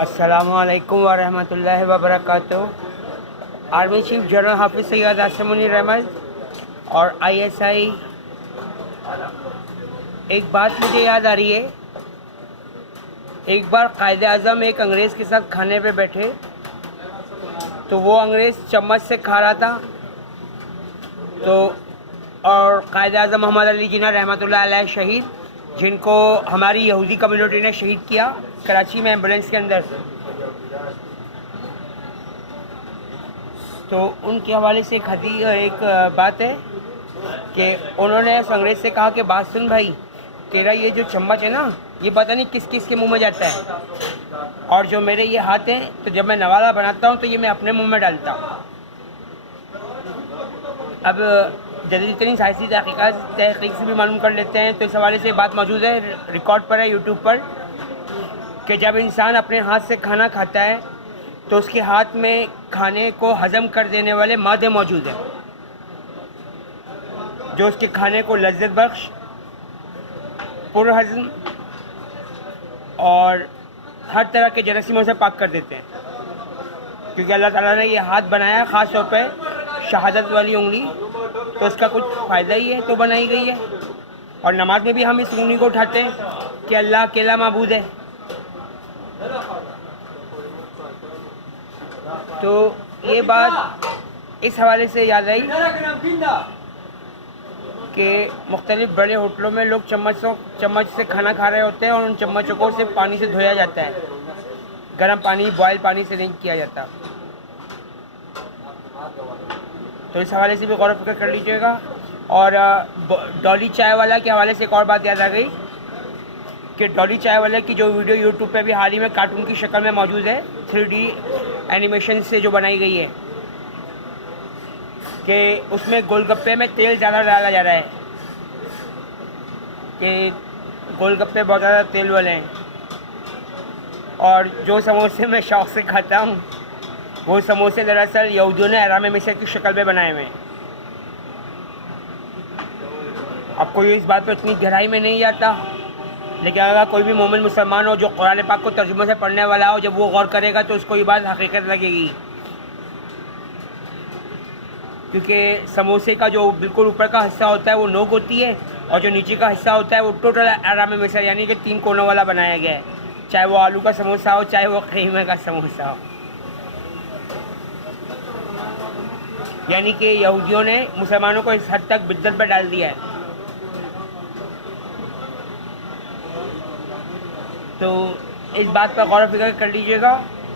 अस्सलामुअलैकुम वरहमतुल्लाहि वबरकातुहू। Army chief general हाफिज़ सैयद आसिम मुनीर अहमद और आईएसआई। एक बात मुझे याद आ रही है, एक बार कायदे आज़म एक अंग्रेज़ के साथ खाने पे बैठे तो वो अंग्रेज़ चम्मच से खा रहा था तो और कायदे आज़म मोहम्मद अली जिन्ना रहमतुल्लाह अलैह शहीद, जिनको हमारी यहूदी कम्युनिटी ने शहीद किया कराची में एम्बुलेंस के अंदर, तो उनके हवाले से एक बात है कि उन्होंने उस अंग्रेज़ से कहा कि बात सुन भाई, तेरा ये जो चम्मच है ना, ये पता नहीं किस किस के मुंह में जाता है, और जो मेरे ये हाथ हैं तो जब मैं नवाला बनाता हूँ तो ये मैं अपने मुंह में डालता हूँ। अब जदीद तरीन साइंसी तहकीक से भी मालूम कर लेते हैं तो इस हवाले से बात मौजूद है, रिकॉर्ड पर है यूट्यूब पर, कि जब इंसान अपने हाथ से खाना खाता है तो उसके हाथ में खाने को हज़म कर देने वाले मादे मौजूद हैं जो उसके खाने को लज्जत बख्श, पुरहज़म और हर तरह के जरासीमों से पाक कर देते हैं। क्योंकि अल्लाह ताला ने ये हाथ बनाया ख़ास तौर पर शहादत वाली उंगली, तो उसका कुछ फ़ायदा ही है तो बनाई गई है। और नमाज में भी हम इस उंगली को उठाते हैं कि अल्लाह अकेला माबूद है। तो ये बात इस हवाले से याद आई कि मुख्तलिफ़ बड़े होटलों में लोग चम्मच से खाना खा रहे होते हैं और उन चम्मचों को सिर्फ पानी से धोया जाता है, गर्म पानी, बॉयल पानी से नहीं किया जाता। तो इस हवाले से भी गौर फिक्र कर लीजिएगा। और डॉली चाय वाला के हवाले से एक और बात याद आ गई कि डॉली चाय वाले की जो वीडियो यूट्यूब पे भी हाल ही में कार्टून की शक्ल में मौजूद है, 3D एनिमेशन से जो बनाई गई है, कि उसमें गोलगप्पे में तेल ज़्यादा डाला जा रहा है, कि गोलगप्पे बहुत ज़्यादा तेल वाले हैं, और जो समोसे मैं शौक़ से खाता हूँ वो समोसे दरअसल यहूदियों ने हराम मिस्र की शक्ल में बनाए हुए हैं। अब कोई इस बात पर इतनी गहराई में नहीं जाता, लेकिन अगर कोई भी मोमिन मुसलमान हो जो कुरान पाक को तर्जुमे से पढ़ने वाला हो, जब वो गौर करेगा तो उसको ये बात हकीकत लगेगी। क्योंकि समोसे का जो बिल्कुल ऊपर का हिस्सा होता है वो नोक होती है, और जो नीचे का हिस्सा होता है वो टोटल हराम मिस्र यानी कि 3 कोनों वाला बनाया गया है, चाहे वो आलू का समोसा हो चाहे वो कीमे का समोसा हो। यानी कि यहूदियों ने मुसलमानों को इस हद तक बिद्दत पर डाल दिया है। तो इस बात पर गौर फिक्र कर लीजिएगा।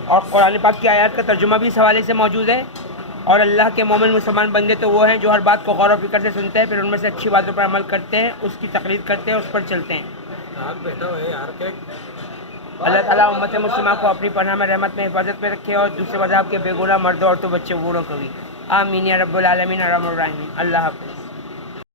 और कुरान पाक की आयत का तर्जुमा भी इस हवाले से मौजूद है। और अल्लाह के मोमिन मुसलमान बंदे तो वो हैं जो हर बात को गौर फिक्र से सुनते हैं, फिर उनमें से अच्छी बातों पर अमल करते हैं, उसकी तकलीद करते हैं, उस पर चलते हैं। अल्लाह ताला उम्मत मुस्लिमा को अपनी पनाह में, रहमत में, हिफाजत में रखे और दूसरे मज़हब के बेगुनाह मर्दों, औरतों, बच्चे, बूढ़ों को भी। आमीन या रब्बुल आलमीन अर्हमुर राहिमीन। अल्लाह हाफ़िज़।